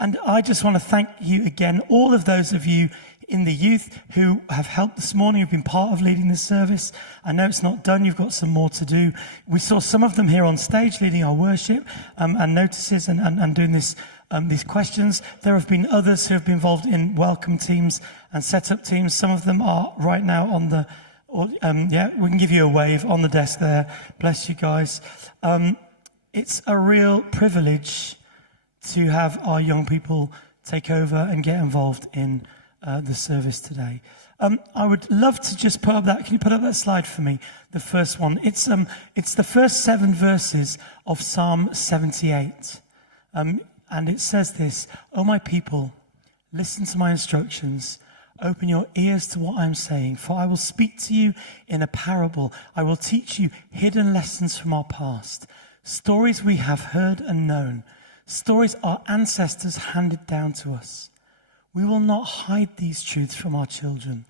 And I just want to thank you again, all of those of you in the youth who have helped this morning, who've been part of leading this service. I know it's not done, you've got some more to do. We saw some of them here on stage leading our worship and notices and doing this, these questions. There have been others who have been involved in welcome teams and setup teams. Some of them are right now on the, yeah, we can give you a wave on the desk there. Bless you guys. It's a real privilege to have our young people take over and get involved in the service today. I would love to just put up that, can you put up that slide for me? The first one. It's the first 7 verses of Psalm 78. And it says this: "O my people, listen to my instructions. Open your ears to what I am saying, for I will speak to you in a parable. I will teach you hidden lessons from our past, stories we have heard and known, stories our ancestors handed down to us. We will not hide these truths from our children.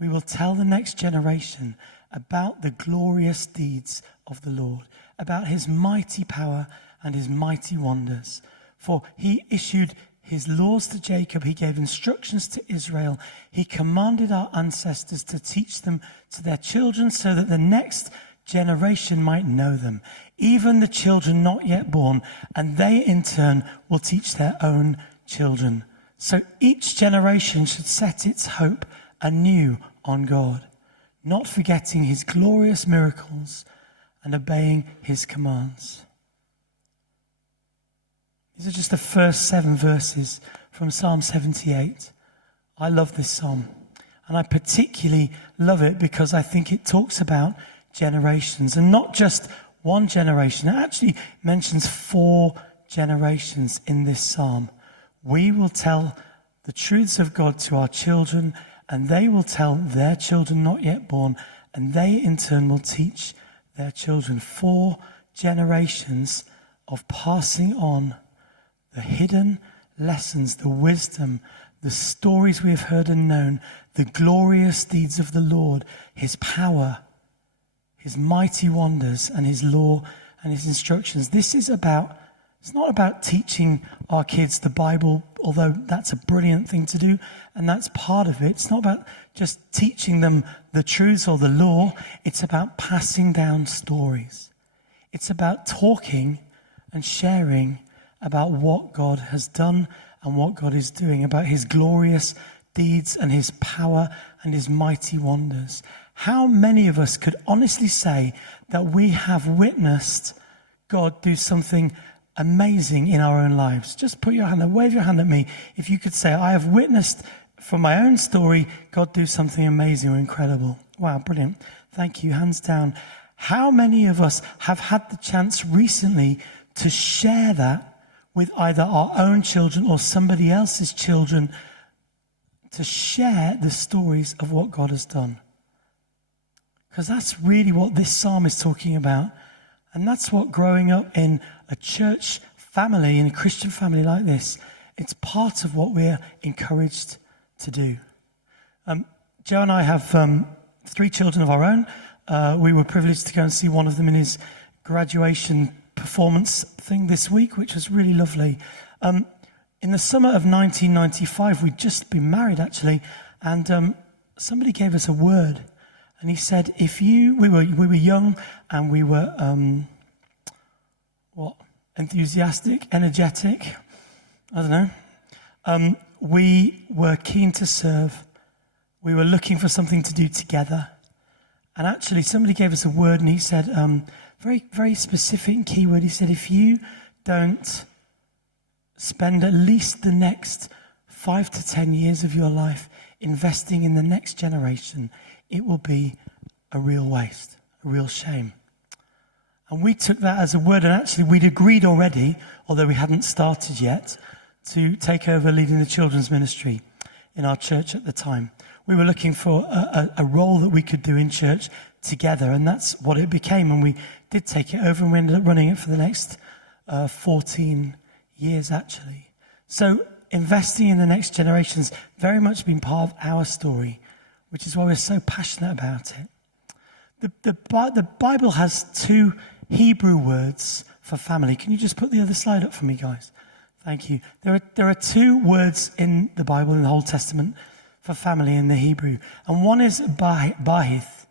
We will tell the next generation about the glorious deeds of the Lord, about his mighty power and his mighty wonders. For he issued his laws to Jacob, he gave instructions to Israel. He commanded our ancestors to teach them to their children so that the next generation might know them, even the children not yet born, and they in turn will teach their own children. So each generation should set its hope anew on God, not forgetting his glorious miracles and obeying his commands." These are just the first 7 verses from Psalm 78. I love this psalm, and I particularly love it because I think it talks about generations, and not just one generation. It actually mentions 4 generations in this psalm. We will tell the truths of God to our children, and they will tell their children not yet born, and they in turn will teach their children. 4 generations of passing on the hidden lessons, the wisdom, the stories we have heard and known, the glorious deeds of the Lord, his power, his mighty wonders, and his law and his instructions. This is about, it's not about teaching our kids the Bible, although that's a brilliant thing to do, and that's part of it. It's not about just teaching them the truths or the law. It's about passing down stories. It's about talking and sharing about what God has done and what God is doing, about his glorious deeds and his power and his mighty wonders. How many of us could honestly say that we have witnessed God do something amazing in our own lives? Just put your hand up, wave your hand at me if you could say, I have witnessed from my own story God do something amazing or incredible. Wow, brilliant. Thank you. Hands down. How many of us have had the chance recently to share that with either our own children or somebody else's children, to share the stories of what God has done? Because that's really what this psalm is talking about. And that's what growing up in a church family, in a Christian family like this, it's part of what we're encouraged to do. Joe and I have 3 children of our own. We were privileged to go and see one of them in his graduation performance thing this week, which was really lovely. In the summer of 1995, we'd just been married actually, and somebody gave us a word, and he said, we were young and we were enthusiastic, energetic, I don't know. We were keen to serve. We were looking for something to do together, and actually somebody gave us a word, and he said, very, very specific keyword. He said, if you don't spend at least the next 5 to 10 years of your life investing in the next generation, it will be a real waste, a real shame. And we took that as a word, and actually we'd agreed already, although we hadn't started yet, to take over leading the children's ministry in our church at the time. We were looking for a role that we could do in church together, and that's what it became, and we did take it over, and we ended up running it for the next 14 years actually. So investing in the next generation's very much been part of our story, which is why we're so passionate about it. The Bible has 2 Hebrew words for family. Can you just put the other slide up for me, guys? Thank you. There are two words in the Bible, in the Old Testament, for family in the Hebrew. And one is bahith,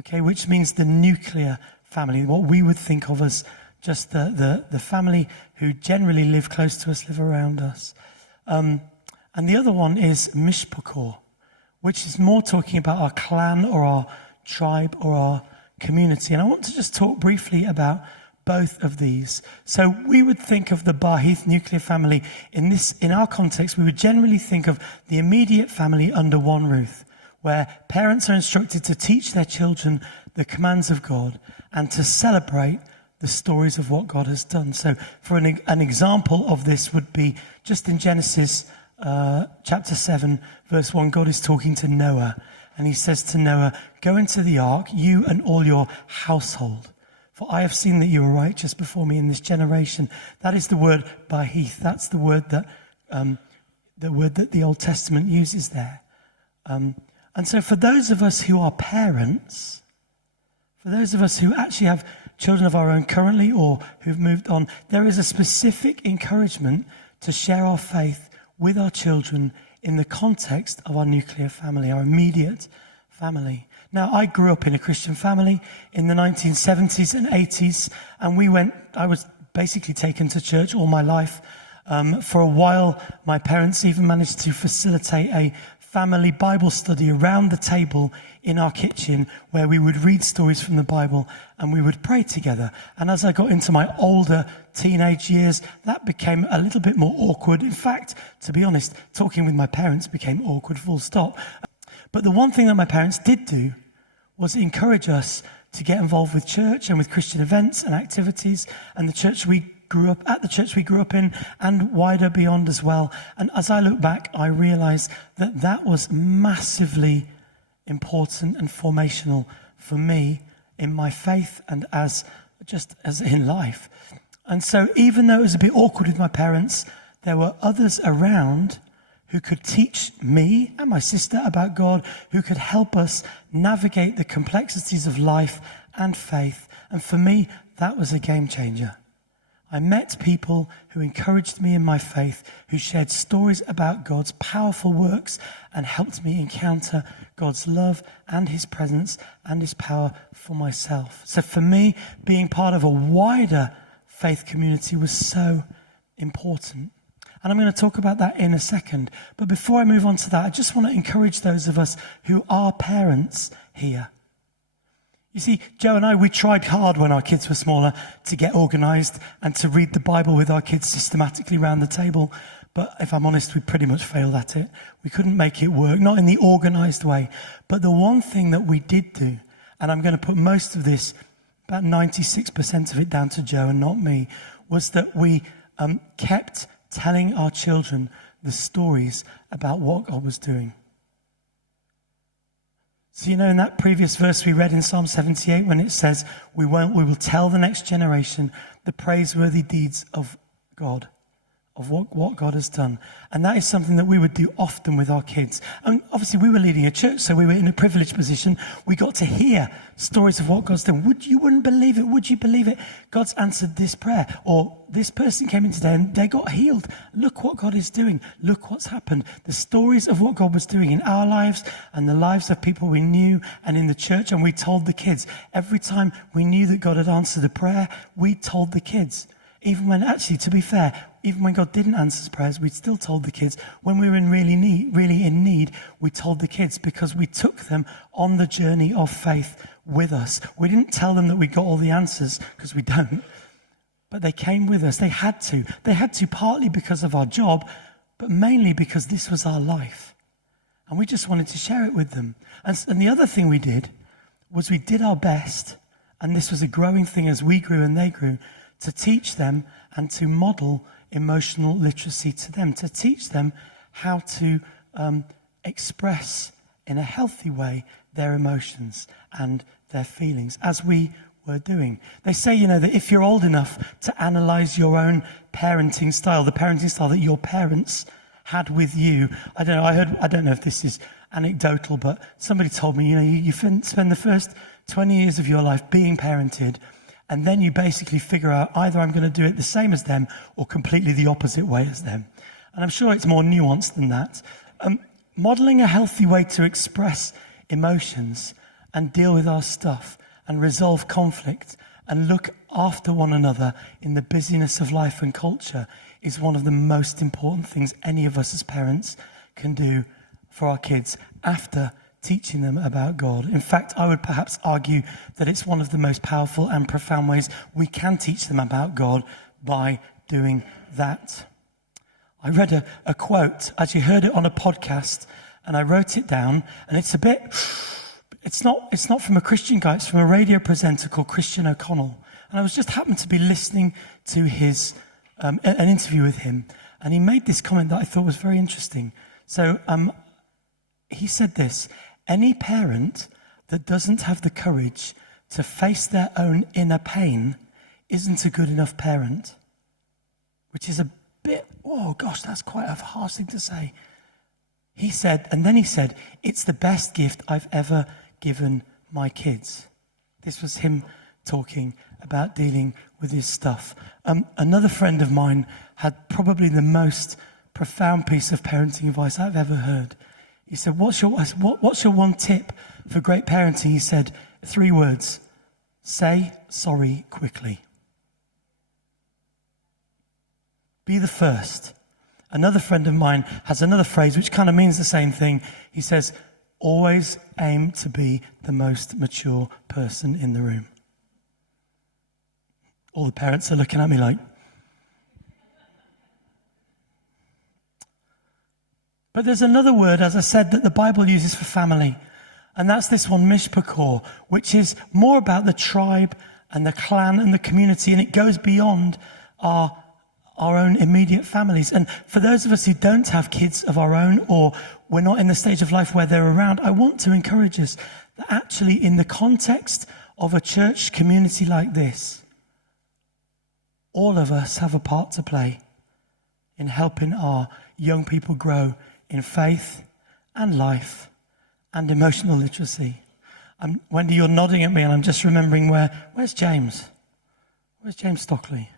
okay, which means the nuclear family, what we would think of as just the family who generally live close to us, live around us. And the other one is mishpachor, which is more talking about our clan or our tribe or our community. And I want to just talk briefly about both of these. So we would think of the bahith nuclear family in our context, we would generally think of the immediate family under one roof, where parents are instructed to teach their children the commands of God and to celebrate the stories of what God has done. So for an example of this would be just in Genesis chapter 7, verse 1, God is talking to Noah, and he says to Noah, "Go into the ark, you and all your household, for I have seen that you are righteous before me in this generation." That is the word bahith. That's the word that the Old Testament uses there. And so for those of us who are parents, for those of us who actually have children of our own currently or who've moved on, there is a specific encouragement to share our faith with our children in the context of our nuclear family, our immediate family. Now, I grew up in a Christian family in the 1970s and 80s, and I was basically taken to church all my life. For a while, my parents even managed to facilitate a family Bible study around the table in our kitchen where we would read stories from the Bible and we would pray together. And as I got into my older teenage years, that became a little bit more awkward. In fact, to be honest, talking with my parents became awkward, full stop. But the one thing that my parents did do was encourage us to get involved with church and with Christian events and activities, and the church we grew up in, and wider beyond as well. And as I look back, I realize that was massively important and formational for me in my faith and as in life. And so even though it was a bit awkward with my parents, there were others around who could teach me and my sister about God, who could help us navigate the complexities of life and faith. And for me, that was a game changer. I met people who encouraged me in my faith, who shared stories about God's powerful works and helped me encounter God's love and his presence and his power for myself. So for me, being part of a wider faith community was so important. And I'm going to talk about that in a second. But before I move on to that, I just want to encourage those of us who are parents here. You see, Joe and I, we tried hard when our kids were smaller to get organised and to read the Bible with our kids systematically around the table. But if I'm honest, we pretty much failed at it. We couldn't make it work, not in the organised way. But the one thing that we did do, and I'm going to put most of this, about 96% of it down to Joe and not me, was that we kept telling our children the stories about what God was doing. So, in that previous verse we read in Psalm 78, when it says, we will tell the next generation the praiseworthy deeds of God, of what God has done. And that is something that we would do often with our kids. And obviously we were leading a church, so we were in a privileged position. We got to hear stories of what God's done. You wouldn't believe it. Would you believe it? God's answered this prayer. Or this person came in today and they got healed. Look what God is doing. Look what's happened. The stories of what God was doing in our lives and the lives of people we knew and in the church. And we told the kids. Every time we knew that God had answered a prayer, we told the kids. Even when, actually, to be fair, even when God didn't answer prayers, we still told the kids. When we were really in need, we told the kids because we took them on the journey of faith with us. We didn't tell them that we got all the answers, because we don't. But they came with us. They had to. They had to partly because of our job, but mainly because this was our life. And we just wanted to share it with them. And the other thing we did was we did our best, and this was a growing thing as we grew and they grew, to teach them and to model emotional literacy to them, to teach them how to express in a healthy way their emotions and their feelings, as we were doing. They say, that if you're old enough to analyze your own parenting style, the parenting style that your parents had with you, I don't know if this is anecdotal, but somebody told me, you spend the first 20 years of your life being parented, And then you basically figure out either I'm going to do it the same as them or completely the opposite way as them. And I'm sure it's more nuanced than that. Modeling a healthy way to express emotions and deal with our stuff and resolve conflict and look after one another in the busyness of life and culture is one of the most important things any of us as parents can do for our kids after teaching them about God. In fact, I would perhaps argue that it's one of the most powerful and profound ways we can teach them about God by doing that. I read a quote, actually heard it on a podcast, and I wrote it down, and it's not from a Christian guy, it's from a radio presenter called Christian O'Connell. And I was just happened to be listening to his an interview with him, and he made this comment that I thought was very interesting. So he said this: any parent that doesn't have the courage to face their own inner pain isn't a good enough parent. Which is a bit, oh gosh, that's quite a harsh thing to say. He said, it's the best gift I've ever given my kids. This was him talking about dealing with his stuff. Another friend of mine had probably the most profound piece of parenting advice I've ever heard. He said, what's your one tip for great parenting? He said, 3 words: say sorry quickly. Be the first. Another friend of mine has another phrase which kind of means the same thing. He says, always aim to be the most mature person in the room. All the parents are looking at me like. But there's another word, as I said, that the Bible uses for family. And that's this one, mishpachor, which is more about the tribe and the clan and the community. And it goes beyond our own immediate families. And for those of us who don't have kids of our own, or we're not in the stage of life where they're around, I want to encourage us that actually in the context of a church community like this, all of us have a part to play in helping our young people grow in faith and life and emotional literacy. Wendy, you're nodding at me, and I'm just remembering where's James? Where's James Stockley?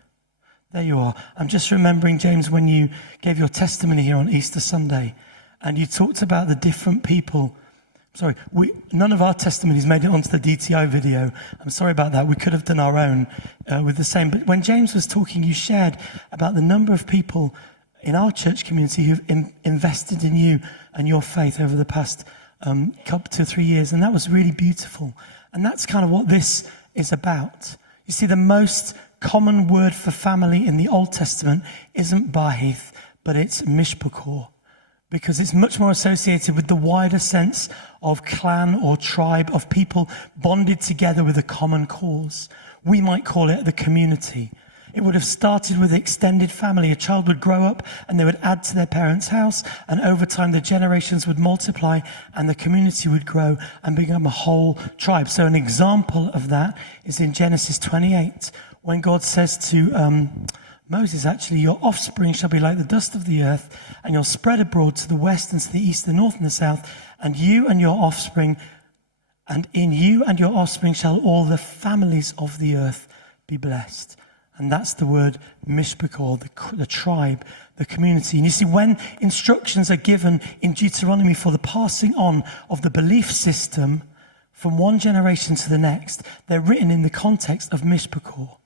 There you are. I'm just remembering, James, when you gave your testimony here on Easter Sunday, and you talked about the different people. Sorry, none of our testimonies made it onto the DTI video. I'm sorry about that. We could have done our own with the same. But when James was talking, you shared about the number of people in our church community who've invested in you and your faith over the past couple 2 or 3 years. And that was really beautiful. And that's kind of what this is about. You see, the most common word for family in the Old Testament isn't bahith, but it's mishpachor, because it's much more associated with the wider sense of clan or tribe, of people bonded together with a common cause. We might call it the community. It would have started with extended family. A child would grow up and they would add to their parents' house, and over time the generations would multiply and the community would grow and become a whole tribe. So an example of that is in Genesis 28, when God says to Moses, actually, your offspring shall be like the dust of the earth, and you'll spread abroad to the west and to the east, the north and the south, and you and your offspring, and in you and your offspring shall all the families of the earth be blessed. And that's the word mishpachor, the tribe, the community. And you see, when instructions are given in Deuteronomy for the passing on of the belief system from one generation to the next, they're written in the context of mishpachor.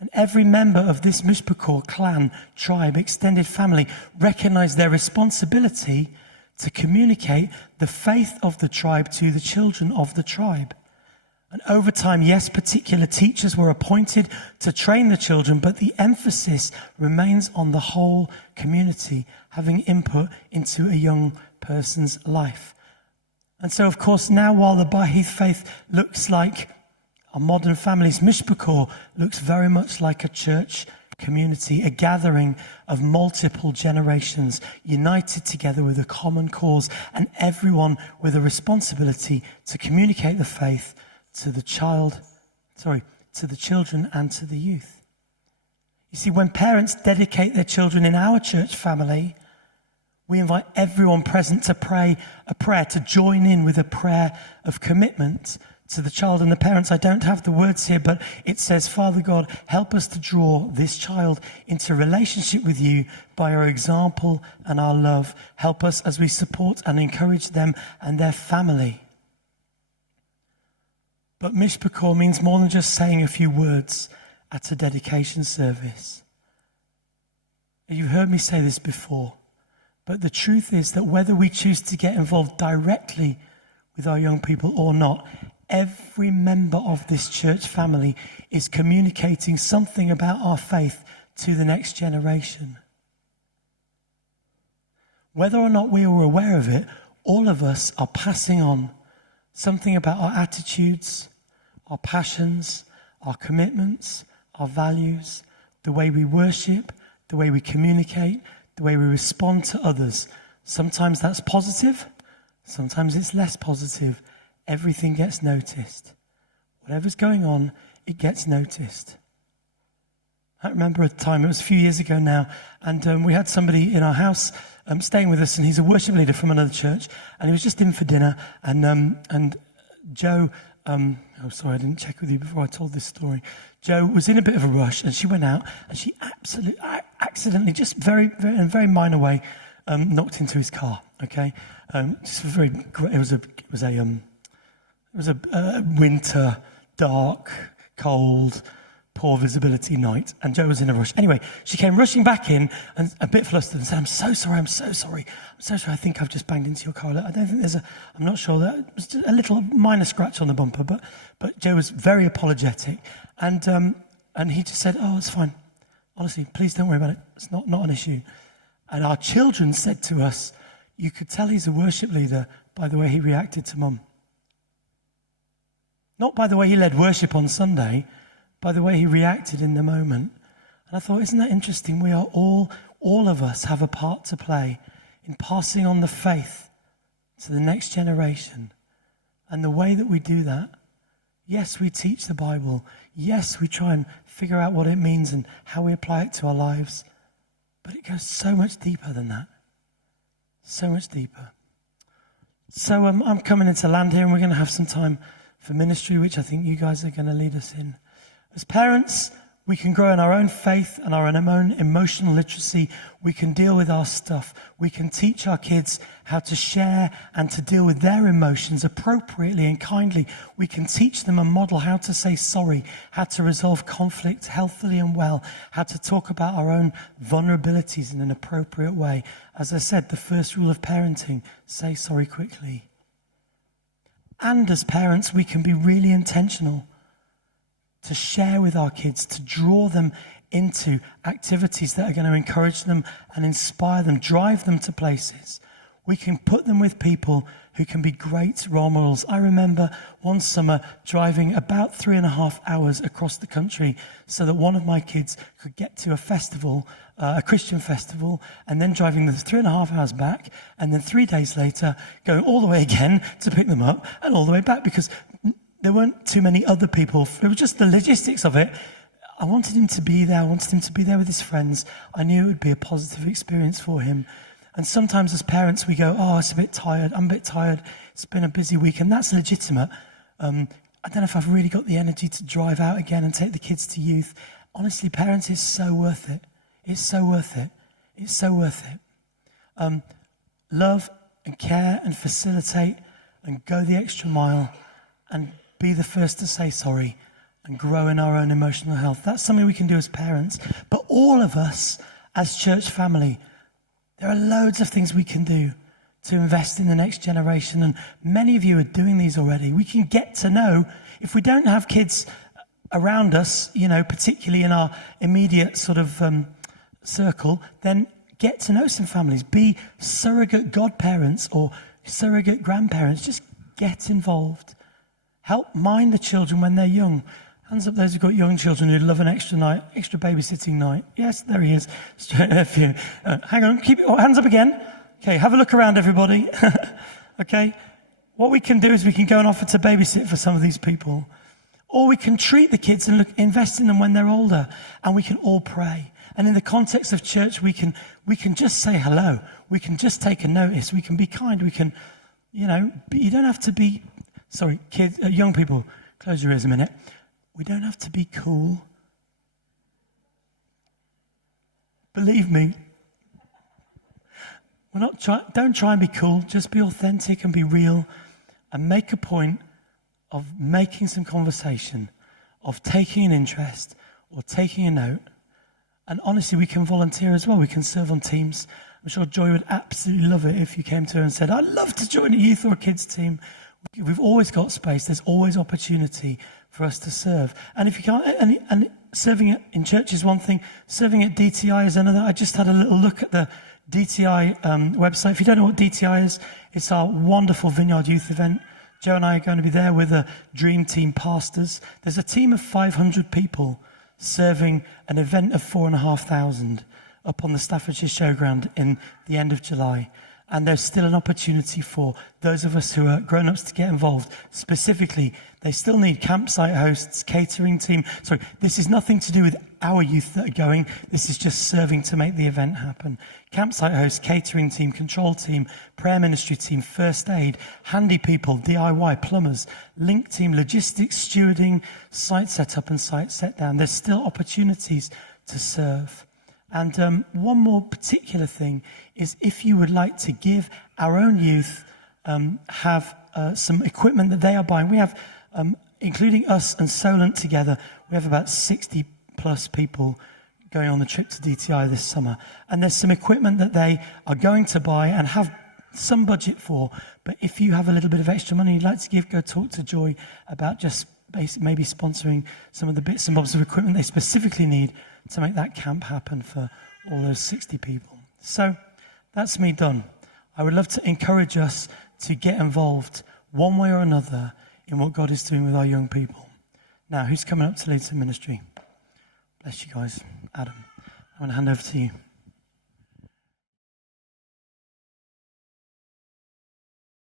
And every member of this mishpachor, clan, tribe, extended family, recognize their responsibility to communicate the faith of the tribe to the children of the tribe. And over time, yes, particular teachers were appointed to train the children, but the emphasis remains on the whole community having input into a young person's life. And so, of course, now while the Bahith faith looks like our modern families, mishpachor looks very much like a church community, a gathering of multiple generations united together with a common cause, and everyone with a responsibility to communicate the faith to the children and to the youth. You see, when parents dedicate their children in our church family, we invite everyone present to pray a prayer, to join in with a prayer of commitment to the child and the parents. I don't have the words here, but it says, Father God, help us to draw this child into relationship with you by our example and our love. Help us as we support and encourage them and their family. But mishpachor means more than just saying a few words at a dedication service. You've heard me say this before, but the truth is that whether we choose to get involved directly with our young people or not, every member of this church family is communicating something about our faith to the next generation. Whether or not we are aware of it, all of us are passing on something about our attitudes, our passions, our commitments, our values, the way we worship, the way we communicate, the way we respond to others. Sometimes that's positive, sometimes it's less positive. Everything gets noticed. Whatever's going on, it gets noticed. I remember a time, it was a few years ago now, and we had somebody in our house staying with us, and he's a worship leader from another church, and he was just in for dinner, and Joe, sorry, I didn't check with you before I told this story. Joe was in a bit of a rush, and she went out, and she accidentally, just in a very minor way, knocked into his car. Okay, just it was a winter, dark, cold, poor visibility night, and Joe was in a rush. Anyway, she came rushing back in and a bit flustered and said, I'm so sorry. I think I've just banged into your car. I don't think I'm not sure. That was just a little minor scratch on the bumper, but Joe was very apologetic. And he just said, oh, it's fine. Honestly, please don't worry about it. It's not an issue. And our children said to us, you could tell he's a worship leader by the way he reacted to Mum. Not by the way he led worship on Sunday, by the way he reacted in the moment. And I thought, isn't that interesting? We are all of us have a part to play in passing on the faith to the next generation. And the way that we do that, yes, we teach the Bible. Yes, we try and figure out what it means and how we apply it to our lives. But it goes so much deeper than that. So much deeper. So I'm coming into land here, and we're going to have some time for ministry, which I think you guys are going to lead us in. As parents, we can grow in our own faith and our own emotional literacy. We can deal with our stuff. We can teach our kids how to share and to deal with their emotions appropriately and kindly. We can teach them and model how to say sorry, how to resolve conflict healthily and well, how to talk about our own vulnerabilities in an appropriate way. As I said, the first rule of parenting, say sorry quickly. And as parents, we can be really intentional to share with our kids, to draw them into activities that are going to encourage them and inspire them, drive them to places. We can put them with people who can be great role models. I remember one summer driving about 3.5 hours across the country so that one of my kids could get to a festival, a Christian festival, and then driving them 3.5 hours back, and then 3 days later going all the way again to pick them up and all the way back, because there weren't too many other people. It was just the logistics of it. I wanted him to be there. I wanted him to be there with his friends. I knew it would be a positive experience for him. And sometimes as parents, we go, oh, I'm a bit tired. It's been a busy week. And that's legitimate. I don't know if I've really got the energy to drive out again and take the kids to youth. Honestly, parents, it's so worth it. It's so worth it. It's so worth it. Love and care and facilitate and go the extra mile and be the first to say sorry and grow in our own emotional health. That's something we can do as parents. But all of us as church family, there are loads of things we can do to invest in the next generation. And many of you are doing these already. We can get to know, if we don't have kids around us, particularly in our immediate sort of circle, then get to know some families. Be surrogate godparents or surrogate grandparents. Just get involved. Help mind the children when they're young. Hands up those who've got young children who'd love an extra babysitting night. Yes, there he is. Straight there for you. Hang on, keep it. Hands up again. Okay, have a look around, everybody. Okay. What we can do is we can go and offer to babysit for some of these people. Or we can treat the kids and invest in them when they're older. And we can all pray. And in the context of church, we can just say hello. We can just take a notice. We can be kind. We can, you don't have to be Sorry, kids, young people, close your ears a minute. We don't have to be cool. Believe me. Don't try and be cool. Just be authentic and be real, and make a point of making some conversation, of taking an interest or taking a note. And honestly, we can volunteer as well. We can serve on teams. I'm sure Joy would absolutely love it if you came to her and said, I'd love to join a youth or a kids team. We've always got space. There's always opportunity for us to serve. And if you can't, and serving in church is one thing, serving at DTI is another. I just had a little look at the DTI website. If you don't know what DTI is, it's our wonderful Vineyard Youth event. Joe and I are going to be there with a dream team pastors. There's a team of 500 people serving an event of 4,500 up on the Staffordshire Showground in the end of July. And there's still an opportunity for those of us who are grown-ups to get involved. Specifically, they still need campsite hosts, catering team. Sorry, this is nothing to do with our youth that are going. This is just serving to make the event happen. Campsite hosts, catering team, control team, prayer ministry team, first aid, handy people, DIY, plumbers, link team, logistics, stewarding, site setup and site set down. There's still opportunities to serve. And one more particular thing is if you would like to give our own youth have some equipment that they are buying. We have, including us and Solent together, we have about 60 plus people going on the trip to DTI this summer. And there's some equipment that they are going to buy and have some budget for. But if you have a little bit of extra money you'd like to give, go talk to Joy about just maybe sponsoring some of the bits and bobs of equipment they specifically need to make that camp happen for all those 60 people. So that's me done. I would love to encourage us to get involved one way or another in what God is doing with our young people. Now, who's coming up to lead some ministry? Bless you guys. Adam, I'm going to hand over to you.